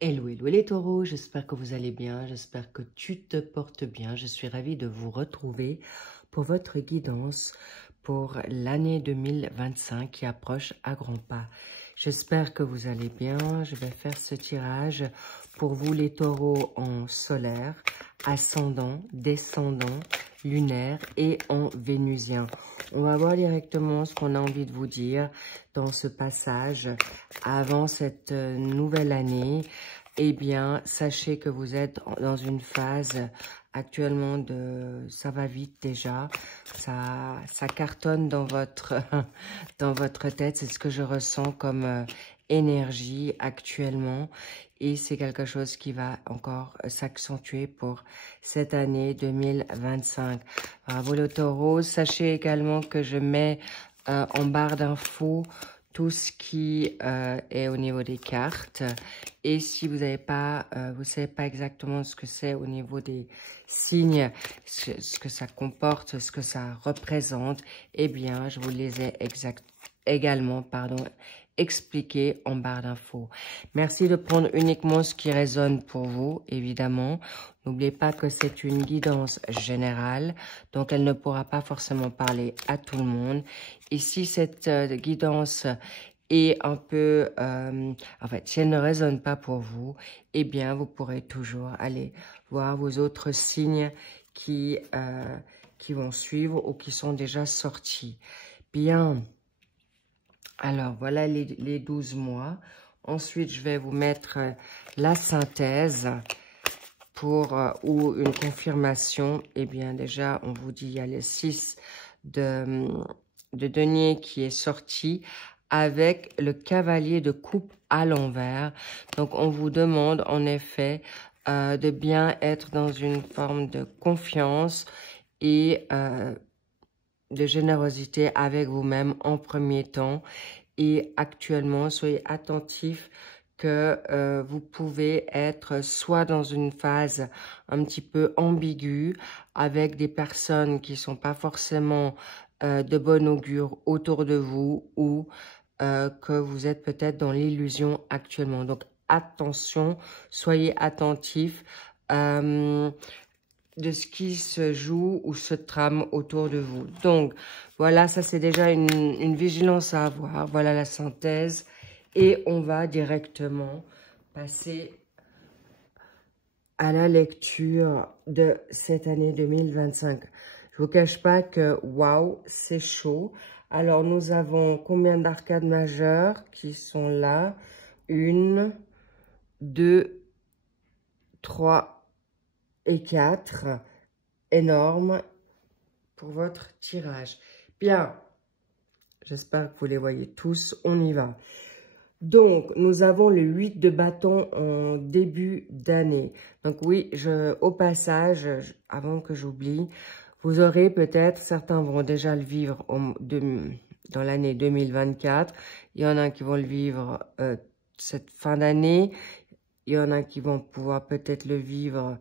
Hello, hello les taureaux, j'espère que vous allez bien, j'espère que tu te portes bien. Je suis ravie de vous retrouver pour votre guidance pour l'année 2025 qui approche à grands pas. J'espère que vous allez bien. Je vais faire ce tirage pour vous les taureaux en solaire, ascendant, descendant, lunaire et en vénusien. On va voir directement ce qu'on a envie de vous dire dans ce passage avant cette nouvelle année. Eh bien, sachez que vous êtes dans une phase actuellement de... Ça va vite déjà, ça cartonne dans votre, dans votre tête. C'est ce que je ressens comme énergie actuellement. Et c'est quelque chose qui va encore s'accentuer pour cette année 2025. Bravo le taureau. Sachez également que je mets en barre d'infos tout ce qui est au niveau des cartes. Et si vous n'avez pas, vous savez pas exactement ce que c'est au niveau des signes, ce que ça comporte, ce que ça représente, eh bien, je vous les ai également, expliqué en barre d'infos. Merci de prendre uniquement ce qui résonne pour vous, évidemment. N'oubliez pas que c'est une guidance générale, donc elle ne pourra pas forcément parler à tout le monde. Et si cette guidance est un peu... en fait, si elle ne résonne pas pour vous, eh bien, vous pourrez toujours aller voir vos autres signes qui vont suivre ou qui sont déjà sortis. Bien. Alors, voilà les 12 mois. Ensuite, je vais vous mettre la synthèse pour ou une confirmation. Eh bien, déjà, on vous dit il y a le 6 de denier qui est sorti avec le cavalier de coupe à l'envers. Donc, on vous demande en effet de bien être dans une forme de confiance et de générosité avec vous-même en premier temps. Et actuellement, soyez attentifs que vous pouvez être soit dans une phase un petit peu ambiguë avec des personnes qui ne sont pas forcément de bon augure autour de vous ou que vous êtes peut-être dans l'illusion actuellement. Donc, attention, soyez attentifs de ce qui se joue ou se trame autour de vous. Donc, voilà, ça c'est déjà une vigilance à avoir. Voilà la synthèse. Et on va directement passer à la lecture de cette année 2025. Je vous cache pas que, waouh, c'est chaud. Alors, nous avons combien d'arcades majeures qui sont là? 1, 2, 3 et 4. Énorme pour votre tirage. Bien, j'espère que vous les voyez tous. On y va. Donc, nous avons le 8 de bâton en début d'année. Donc oui, au passage, avant que j'oublie, vous aurez peut-être, certains vont déjà le vivre dans l'année 2024. Il y en a qui vont le vivre cette fin d'année. Il y en a qui vont pouvoir peut-être le vivre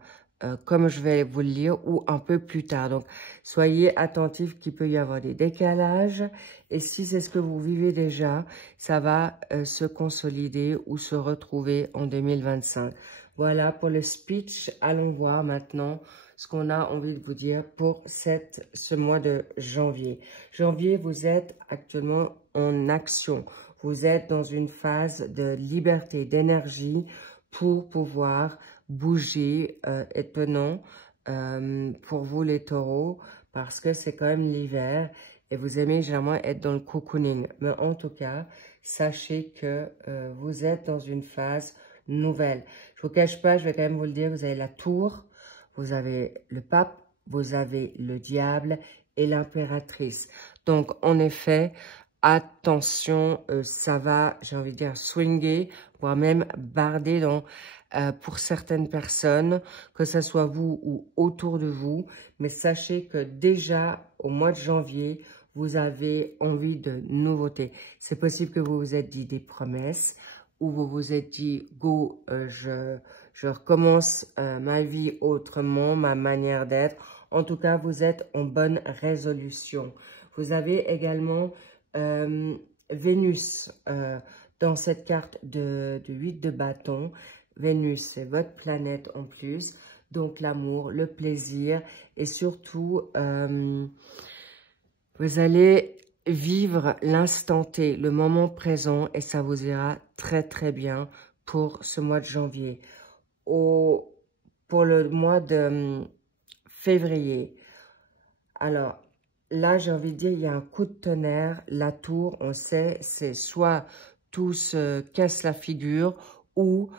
comme je vais vous le lire, ou un peu plus tard. Donc, soyez attentifs qu'il peut y avoir des décalages. Et si c'est ce que vous vivez déjà, ça va se consolider ou se retrouver en 2025. Voilà pour le speech. Allons voir maintenant ce qu'on a envie de vous dire pour ce mois de janvier. Janvier, vous êtes actuellement en action. Vous êtes dans une phase de liberté, d'énergie pour pouvoir bouger, étonnant pour vous les taureaux, parce que c'est quand même l'hiver et vous aimez généralement être dans le cocooning. Mais en tout cas, sachez que vous êtes dans une phase nouvelle. Je vous cache pas, je vais quand même vous le dire, vous avez la tour, vous avez le pape, vous avez le diable et l'impératrice. Donc, en effet, attention, ça va, j'ai envie de dire, swinger, voire même barder dans... pour certaines personnes, que ce soit vous ou autour de vous. Mais sachez que déjà, au mois de janvier, vous avez envie de nouveautés. C'est possible que vous vous êtes dit des promesses ou vous vous êtes dit, go, je recommence ma vie autrement, ma manière d'être. En tout cas, vous êtes en bonne résolution. Vous avez également Vénus dans cette carte de 8 de bâton. Vénus, c'est votre planète en plus. Donc, l'amour, le plaisir et surtout, vous allez vivre l'instant T, le moment présent et ça vous ira très, très bien pour ce mois de janvier. Pour le mois de février, alors là, j'ai envie de dire, il y a un coup de tonnerre. La tour, on sait, c'est soit tout se casse la figure ou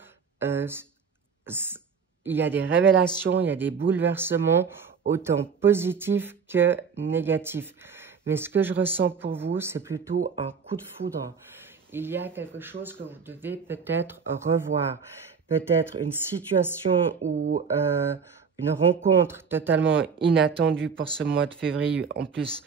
il y a des révélations, il y a des bouleversements, autant positifs que négatifs. Mais ce que je ressens pour vous, c'est plutôt un coup de foudre. Il y a quelque chose que vous devez peut-être revoir. Peut-être une situation ou une rencontre totalement inattendue pour ce mois de février. En plus,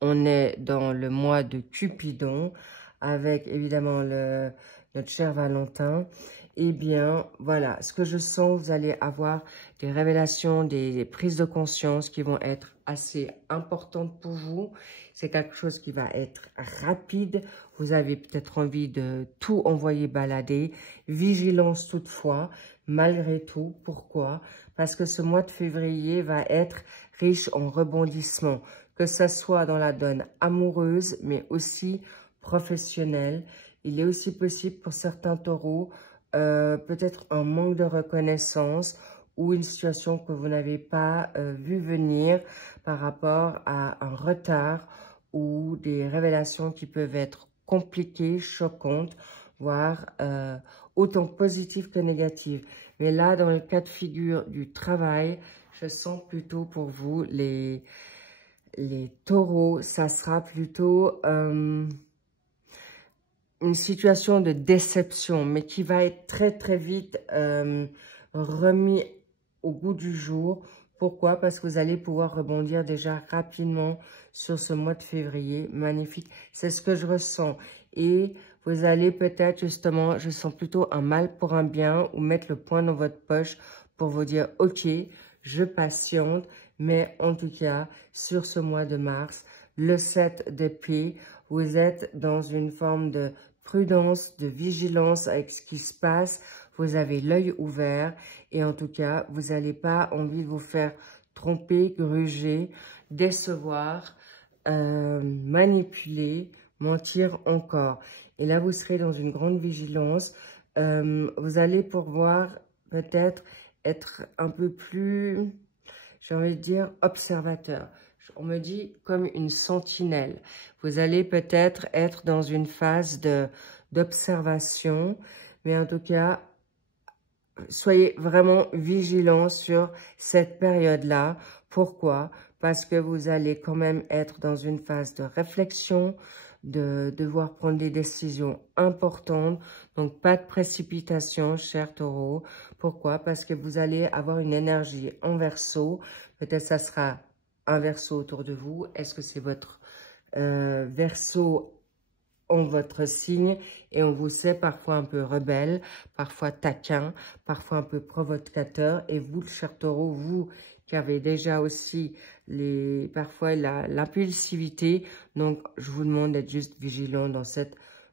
on est dans le mois de Cupidon avec évidemment notre cher Valentin. Eh bien, voilà, ce que je sens, vous allez avoir des révélations, des prises de conscience qui vont être assez importantes pour vous. C'est quelque chose qui va être rapide. Vous avez peut-être envie de tout envoyer balader. Vigilance toutefois, malgré tout. Pourquoi? Parce que ce mois de février va être riche en rebondissements, que ce soit dans la donne amoureuse, mais aussi professionnelle. Il est aussi possible pour certains taureaux, peut-être un manque de reconnaissance ou une situation que vous n'avez pas vu venir par rapport à un retard ou des révélations qui peuvent être compliquées, choquantes, voire autant positives que négatives. Mais là, dans le cas de figure du travail, je sens plutôt pour vous, les taureaux, ça sera plutôt une situation de déception, mais qui va être très, très vite remis au goût du jour. Pourquoi? Parce que vous allez pouvoir rebondir déjà rapidement sur ce mois de février. Magnifique. C'est ce que je ressens. Et vous allez peut-être justement, je sens plutôt un mal pour un bien ou mettre le poing dans votre poche pour vous dire, ok, je patiente. Mais en tout cas, sur ce mois de mars, le 7 d'épée, vous êtes dans une forme de prudence, de vigilance avec ce qui se passe. Vous avez l'œil ouvert et en tout cas, vous n'allez pas envie de vous faire tromper, gruger, décevoir, manipuler, mentir encore. Et là, vous serez dans une grande vigilance. Vous allez pouvoir peut-être être un peu plus, j'ai envie de dire, observateur. On me dit comme une sentinelle. Vous allez peut-être être dans une phase d'observation, mais en tout cas, soyez vraiment vigilants sur cette période-là. Pourquoi? Parce que vous allez quand même être dans une phase de réflexion, de devoir prendre des décisions importantes. Donc, pas de précipitation, cher taureau. Pourquoi? Parce que vous allez avoir une énergie en verso. Peut-être ça sera un verso autour de vous. Est-ce que c'est votre verso en votre signe? Et on vous sait parfois un peu rebelle, parfois taquin, parfois un peu provocateur. Et vous, le cher taureau, vous qui avez déjà aussi parfois l'impulsivité. Donc, je vous demande d'être juste vigilant dans ce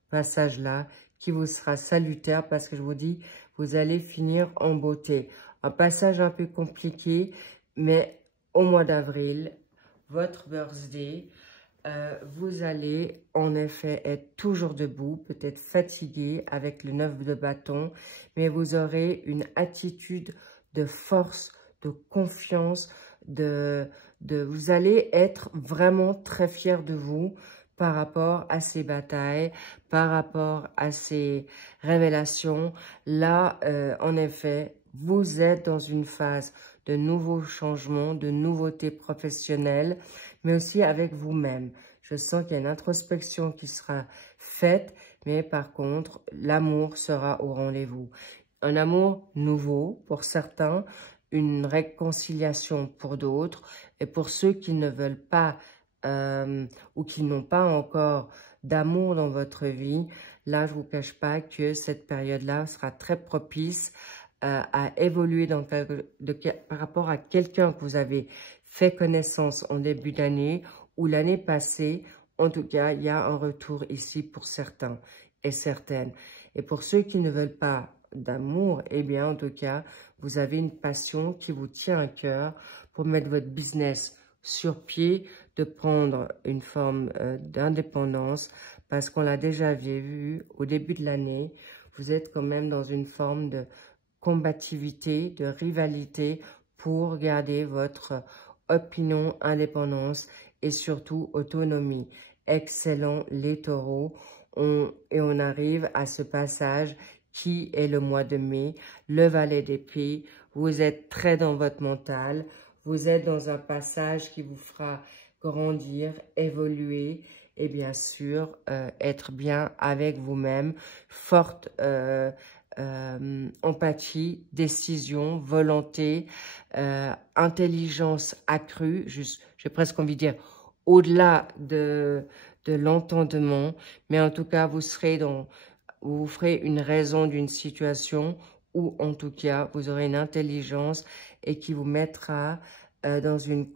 passage-là qui vous sera salutaire parce que je vous dis, vous allez finir en beauté. Un passage un peu compliqué, mais au mois d'avril, votre birthday, vous allez en effet être toujours debout, peut-être fatigué avec le 9 de bâton, mais vous aurez une attitude de force, de confiance, vous allez être vraiment très fier de vous par rapport à ces batailles, par rapport à ces révélations. Là, en effet, vous êtes dans une phase de nouveaux changements, de nouveautés professionnelles, mais aussi avec vous-même. Je sens qu'il y a une introspection qui sera faite, mais par contre, l'amour sera au rendez-vous. Un amour nouveau pour certains, une réconciliation pour d'autres, et pour ceux qui ne veulent pas ou qui n'ont pas encore d'amour dans votre vie, là, je ne vous cache pas que cette période-là sera très propice à évoluer par rapport à quelqu'un que vous avez fait connaissance en début d'année ou l'année passée. En tout cas, il y a un retour ici pour certains et certaines. Et pour ceux qui ne veulent pas d'amour, eh bien, en tout cas, vous avez une passion qui vous tient à cœur pour mettre votre business sur pied, de prendre une forme d'indépendance, parce qu'on l'a déjà vu au début de l'année, vous êtes quand même dans une forme de combativité, de rivalité pour garder votre opinion, indépendance et surtout autonomie. Excellent les taureaux. Et on arrive à ce passage qui est le mois de mai, le valet d'épée. Vous êtes très dans votre mental. Vous êtes dans un passage qui vous fera grandir, évoluer et bien sûr être bien avec vous-même. Forte empathie, décision, volonté, intelligence accrue, j'ai presque envie de dire au-delà de l'entendement, mais en tout cas vous ferez une raison d'une situation ou en tout cas vous aurez une intelligence et qui vous mettra dans une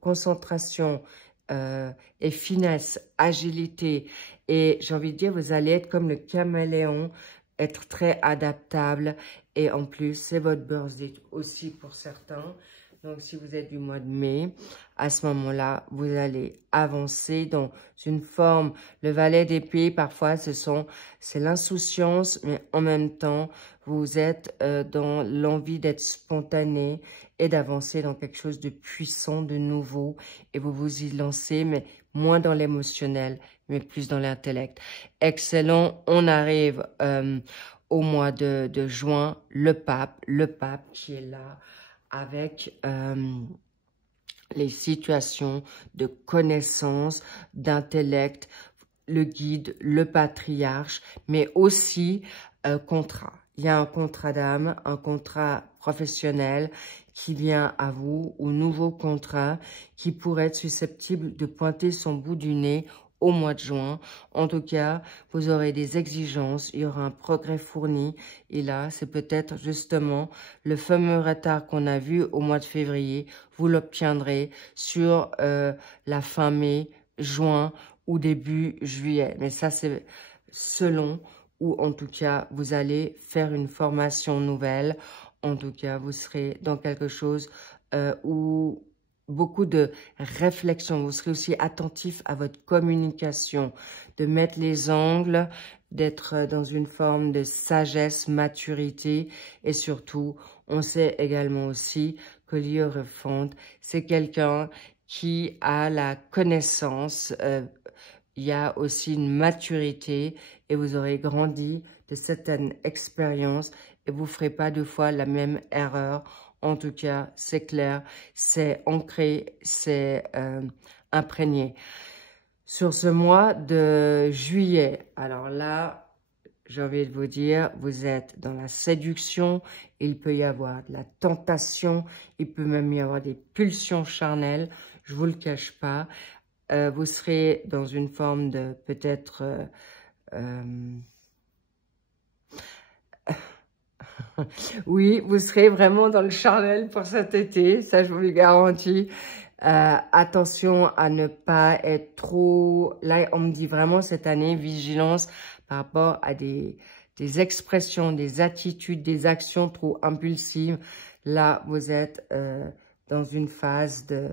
concentration et finesse, agilité et j'ai envie de dire vous allez être comme le caméléon, être très adaptable et en plus c'est votre birthday aussi pour certains. Donc si vous êtes du mois de mai, à ce moment-là, vous allez avancer dans une forme. Le valet d'épée, parfois, c'est l'insouciance, mais en même temps, vous êtes dans l'envie d'être spontané et d'avancer dans quelque chose de puissant, de nouveau. Et vous vous y lancez, mais moins dans l'émotionnel, mais plus dans l'intellect. Excellent, on arrive au mois de juin, le pape qui est là, avec les situations de connaissance, d'intellect, le guide, le patriarche, mais aussi contrat. Il y a un contrat d'âme, un contrat professionnel qui vient à vous, ou nouveau contrat qui pourrait être susceptible de pointer son bout du nez au mois de juin. En tout cas, vous aurez des exigences, il y aura un progrès fourni. Et là, c'est peut-être justement le fameux retard qu'on a vu au mois de février. Vous l'obtiendrez sur la fin mai, juin ou début juillet. Mais ça, c'est selon ou en tout cas, vous allez faire une formation nouvelle. En tout cas, vous serez dans quelque chose où beaucoup de réflexion. Vous serez aussi attentif à votre communication, de mettre les angles, d'être dans une forme de sagesse, maturité et surtout, on sait également aussi que l'Hiérophante, c'est quelqu'un qui a la connaissance, il y a aussi une maturité et vous aurez grandi de certaines expériences et vous ne ferez pas deux fois la même erreur. En tout cas, c'est clair, c'est ancré, c'est imprégné. Sur ce mois de juillet, alors là, j'ai envie de vous dire, vous êtes dans la séduction, il peut y avoir de la tentation, il peut même y avoir des pulsions charnelles, je ne vous le cache pas. Vous serez dans une forme de peut-être... oui, vous serez vraiment dans le charnel pour cet été, ça je vous le garantis. Attention à ne pas être trop... Là, on me dit vraiment cette année, vigilance par rapport à des expressions, des attitudes, des actions trop impulsives. Là, vous êtes dans une phase de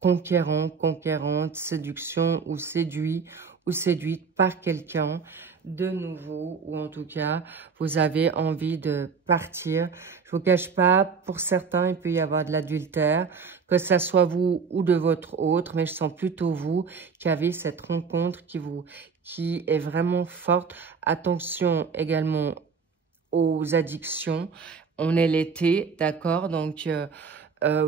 conquérant, conquérante, séduction ou séduit ou séduite par quelqu'un de nouveau ou en tout cas, vous avez envie de partir. Je vous cache pas, pour certains, il peut y avoir de l'adultère, que ça soit vous ou de votre autre, mais je sens plutôt vous qui avez cette rencontre qui est vraiment forte. Attention également aux addictions. On est l'été, d'accord? Donc,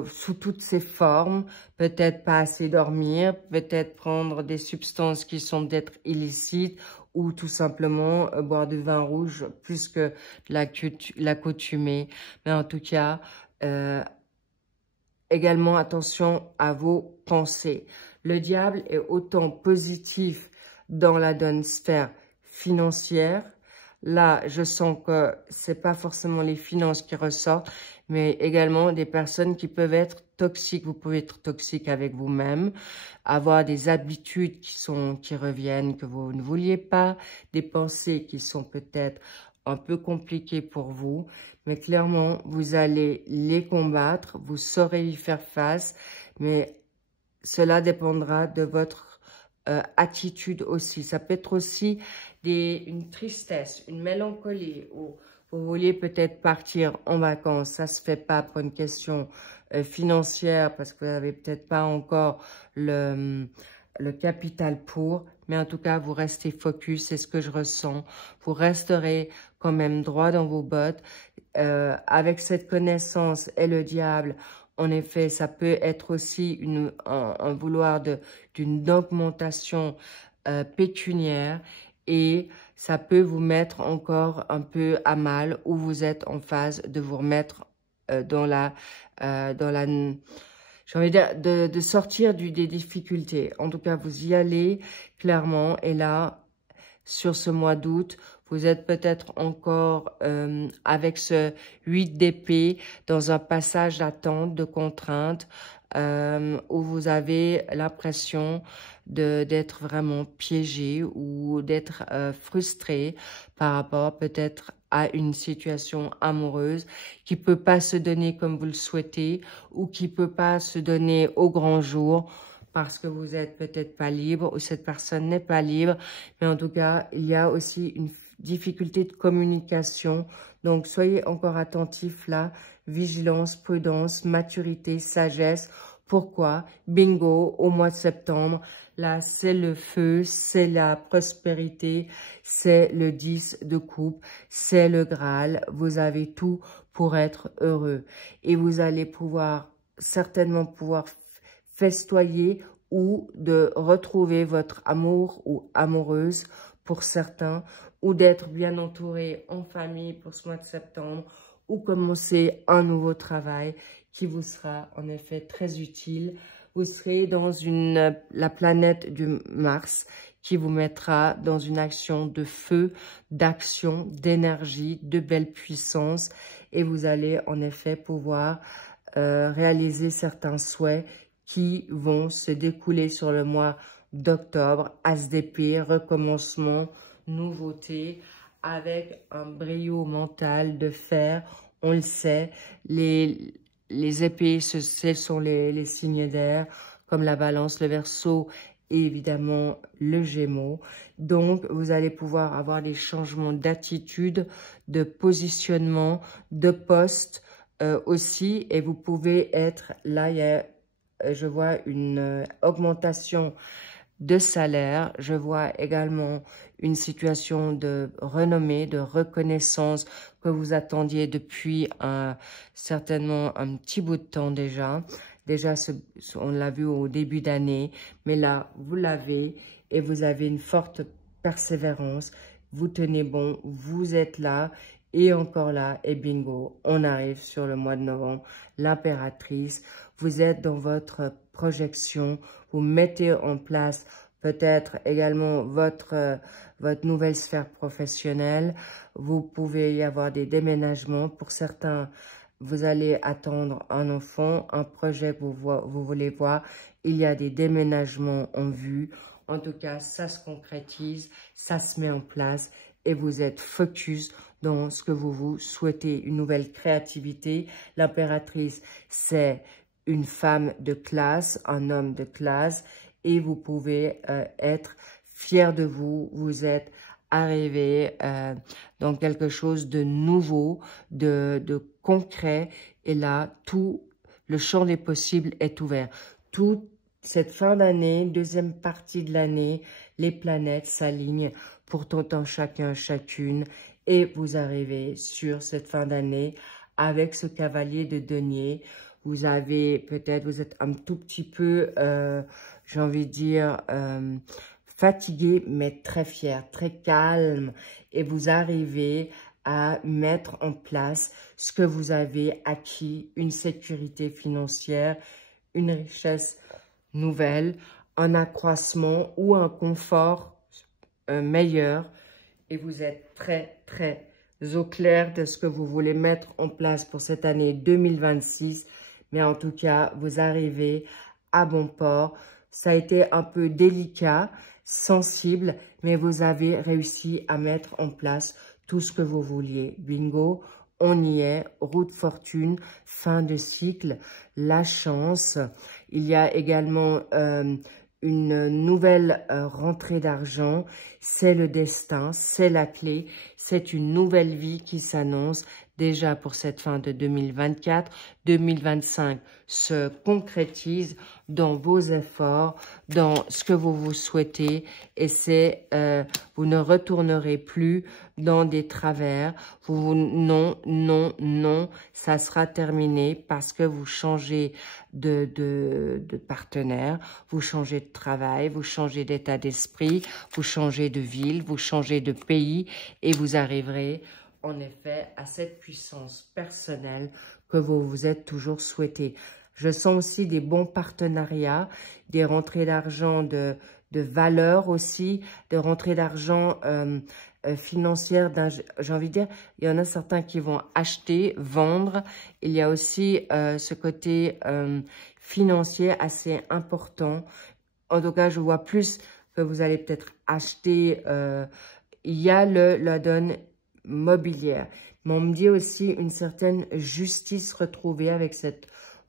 sous toutes ses formes, peut-être pas assez dormir, peut-être prendre des substances qui sont peut-être illicites ou tout simplement boire du vin rouge plus que l'accoutumée. Mais en tout cas, également attention à vos pensées. Le diable est autant positif dans la sphère financière. Là, je sens que c'est pas forcément les finances qui ressortent, mais également des personnes qui peuvent être toxiques. Vous pouvez être toxique avec vous-même, avoir des habitudes qui reviennent, que vous ne vouliez pas, des pensées qui sont peut-être un peu compliqués pour vous, mais clairement, vous allez les combattre, vous saurez y faire face, mais cela dépendra de votre attitude aussi. Ça peut être aussi une tristesse, une mélancolie, ou vous vouliez peut-être partir en vacances. Ça se fait pas pour une question financière, parce que vous n'avez peut-être pas encore le capital pour, mais en tout cas, vous restez focus, c'est ce que je ressens. Vous resterez quand même droit dans vos bottes. Avec cette connaissance et le diable, en effet, ça peut être aussi un vouloir d'une augmentation pécuniaire, et ça peut vous mettre encore un peu à mal, ou vous êtes en phase de vous remettre dans la j'ai envie de dire, de sortir des difficultés. En tout cas, vous y allez clairement. Et là, sur ce mois d'août, vous êtes peut-être encore avec ce 8 d'épée dans un passage d'attente, de contrainte, où vous avez l'impression d'être vraiment piégé ou d'être frustré par rapport peut-être à une situation amoureuse qui peut pas se donner comme vous le souhaitez, ou qui peut pas se donner au grand jour parce que vous êtes peut-être pas libre, ou cette personne n'est pas libre. Mais en tout cas, il y a aussi une difficulté de communication. Donc, soyez encore attentifs là. Vigilance, prudence, maturité, sagesse. Pourquoi? Bingo, au mois de septembre. Là, c'est le feu, c'est la prospérité, c'est le 10 de coupe, c'est le Graal. Vous avez tout pour être heureux. Et vous allez certainement pouvoir festoyer, ou de retrouver votre amour ou amoureuse pour certains, ou d'être bien entouré en famille pour ce mois de septembre, ou commencer un nouveau travail qui vous sera en effet très utile. Vous serez dans la planète du Mars qui vous mettra dans une action de feu, d'action, d'énergie, de belle puissance, et vous allez en effet pouvoir réaliser certains souhaits qui vont se découler sur le mois d'octobre. As d'épée, recommencement, nouveauté, avec un brio mental de fer. On le sait, les épées, ce sont les signes d'air, comme la Balance, le Verseau et évidemment le Gémeaux. Donc, vous allez pouvoir avoir des changements d'attitude, de positionnement, de poste aussi. Et vous pouvez être, là, je vois une augmentation de salaire. Je vois également une situation de renommée, de reconnaissance que vous attendiez depuis certainement un petit bout de temps déjà. Déjà, on l'a vu au début d'année, mais là, vous l'avez, et vous avez une forte persévérance. Vous tenez bon, vous êtes là, et encore là, et bingo, on arrive sur le mois de novembre. L'impératrice, vous êtes dans votre projection, vous mettez en place peut-être également votre nouvelle sphère professionnelle. Vous pouvez y avoir des déménagements. Pour certains, vous allez attendre un enfant, un projet que vous voulez voir. Il y a des déménagements en vue. En tout cas, ça se concrétise, ça se met en place, et vous êtes focus dans ce que vous souhaitez, une nouvelle créativité. L'impératrice, c'est une femme de classe, un homme de classe, et vous pouvez être fier de vous. Vous êtes arrivé dans quelque chose de nouveau, de concret, et là, tout le champ des possibles est ouvert. Toute cette fin d'année, deuxième partie de l'année, les planètes s'alignent pour tout un chacun, chacune, et vous arrivez sur cette fin d'année avec ce cavalier de denier. Vous êtes un tout petit peu, j'ai envie de dire, fatigué, mais très fier, très calme. Et vous arrivez à mettre en place ce que vous avez acquis, une sécurité financière, une richesse nouvelle, un accroissement ou un confort meilleur. Et vous êtes très, très au clair de ce que vous voulez mettre en place pour cette année 2026. Mais en tout cas, vous arrivez à bon port. Ça a été un peu délicat, sensible, mais vous avez réussi à mettre en place tout ce que vous vouliez. Bingo, on y est, roue de fortune, fin de cycle, la chance. Il y a également une nouvelle rentrée d'argent, c'est le destin, c'est la clé, c'est une nouvelle vie qui s'annonce déjà pour cette fin de 2024. 2025 se concrétise dans vos efforts, dans ce que vous vous souhaitez et c'est, vous ne retournerez plus dans des travers. Non, non, non, ça sera terminé parce que vous changez de partenaire, vous changez de travail, vous changez d'état d'esprit, vous changez de ville, vous changez de pays et vous arriverez en effet à cette puissance personnelle que vous vous êtes toujours souhaité. Je sens aussi des bons partenariats, des rentrées d'argent de valeur aussi, des rentrées d'argent financières. J'ai envie de dire, il y en a certains qui vont acheter, vendre. Il y a aussi ce côté financier assez important. En tout cas, je vois plus que vous allez peut-être acheter. Il y a la donne mobilière. Mais on me dit aussi une certaine justice retrouvée avec cette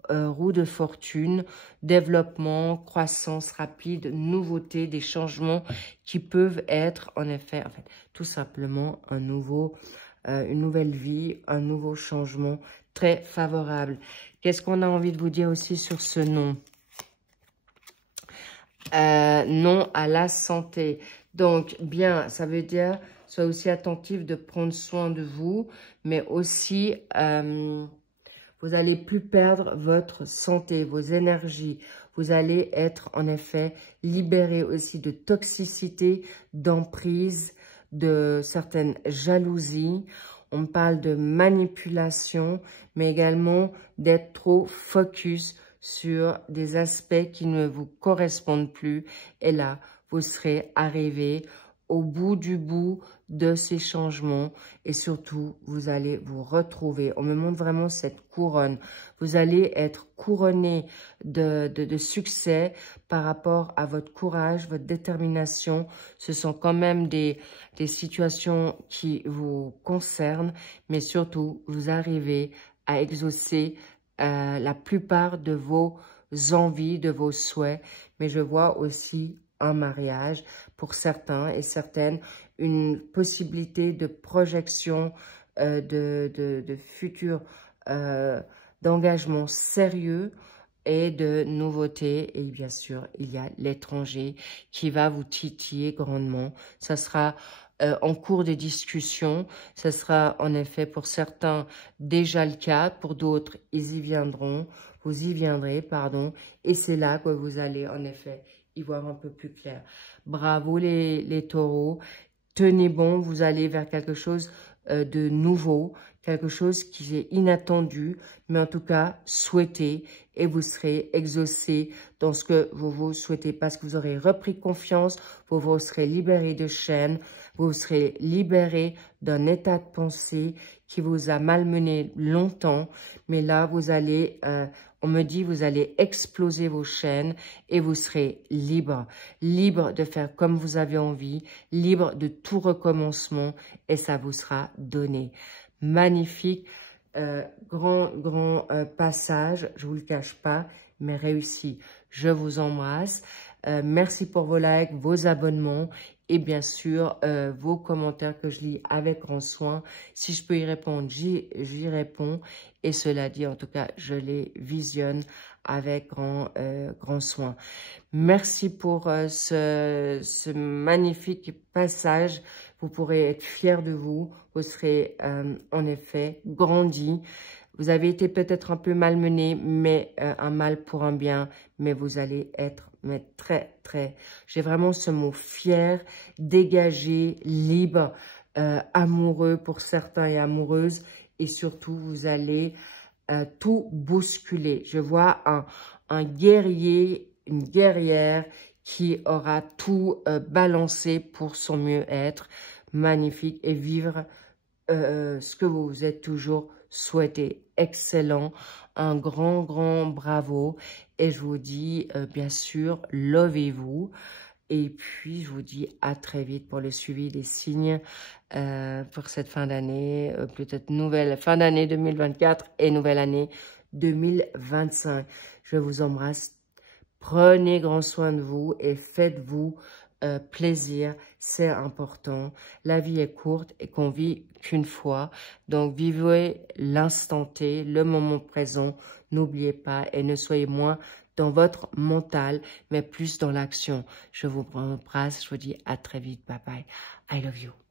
roue de fortune, développement, croissance rapide, nouveauté, des changements qui peuvent être en fait, tout simplement une nouvelle vie, un nouveau changement très favorable. Qu'est-ce qu'on a envie de vous dire aussi sur ce nom? Non à la santé. Donc, bien, ça veut dire, soyez aussi attentif de prendre soin de vous, mais aussi, vous allez plus perdre votre santé, vos énergies. Vous allez être, en effet, libéré aussi de toxicité, d'emprise, de certaines jalousies. On parle de manipulation, mais également d'être trop focus sur des aspects qui ne vous correspondent plus. Et là, vous serez arrivé au bout du bout de ces changements et surtout, vous allez vous retrouver. On me montre vraiment cette couronne. Vous allez être couronné de succès par rapport à votre courage, votre détermination. Ce sont quand même des situations qui vous concernent, mais surtout, vous arrivez à exaucer la plupart de vos envies, de vos souhaits. Mais je vois aussi un mariage pour certains et certaines, une possibilité de projection de futur d'engagement sérieux et de nouveautés. Et bien sûr, il y a l'étranger qui va vous titiller grandement. Ça sera en cours de discussion. Ce sera en effet pour certains déjà le cas, pour d'autres, ils y viendront, vous y viendrez, pardon. Et c'est là que vous allez en effet y voir un peu plus clair. Bravo les taureaux, tenez bon, vous allez vers quelque chose de nouveau, quelque chose qui est inattendu, mais en tout cas souhaité et vous serez exaucé dans ce que vous vous souhaitez parce que vous aurez repris confiance, vous vous serez libéré de chaînes, vous serez libéré d'un état de pensée qui vous a malmené longtemps, mais là vous allez, on me dit, vous allez exploser vos chaînes et vous serez libre, libre de faire comme vous avez envie, libre de tout recommencement et ça vous sera donné. Magnifique, grand passage, je vous le cache pas, mais réussi. Je vous embrasse. Merci pour vos likes, vos abonnements et bien sûr vos commentaires que je lis avec grand soin. Si je peux y répondre, j'y réponds. Et cela dit, en tout cas, je les visionne avec grand soin. Merci pour ce magnifique passage. Vous pourrez être fiers de vous. Vous serez en effet grandi. Vous avez été peut-être un peu malmené, mais un mal pour un bien. Mais vous allez être très, j'ai vraiment ce mot fier, dégagé, libre, amoureux pour certains et amoureuses. Et surtout, vous allez tout bousculer. Je vois un guerrier, une guerrière qui aura tout balancé pour son mieux-être. Magnifique. Et vivre ce que vous vous êtes toujours souhaité. Excellent. Un grand bravo. Et je vous dis, bien sûr, lovez-vous. Et puis, je vous dis à très vite pour le suivi des signes pour cette fin d'année, peut-être nouvelle fin d'année 2024 et nouvelle année 2025. Je vous embrasse. Prenez grand soin de vous et faites-vous plaisir, c'est important. La vie est courte et qu'on vit qu'une fois. Donc, vivez l'instant T, le moment présent. N'oubliez pas et ne soyez moins dans votre mental, mais plus dans l'action. Je vous embrasse, je vous dis à très vite. Bye bye. I love you.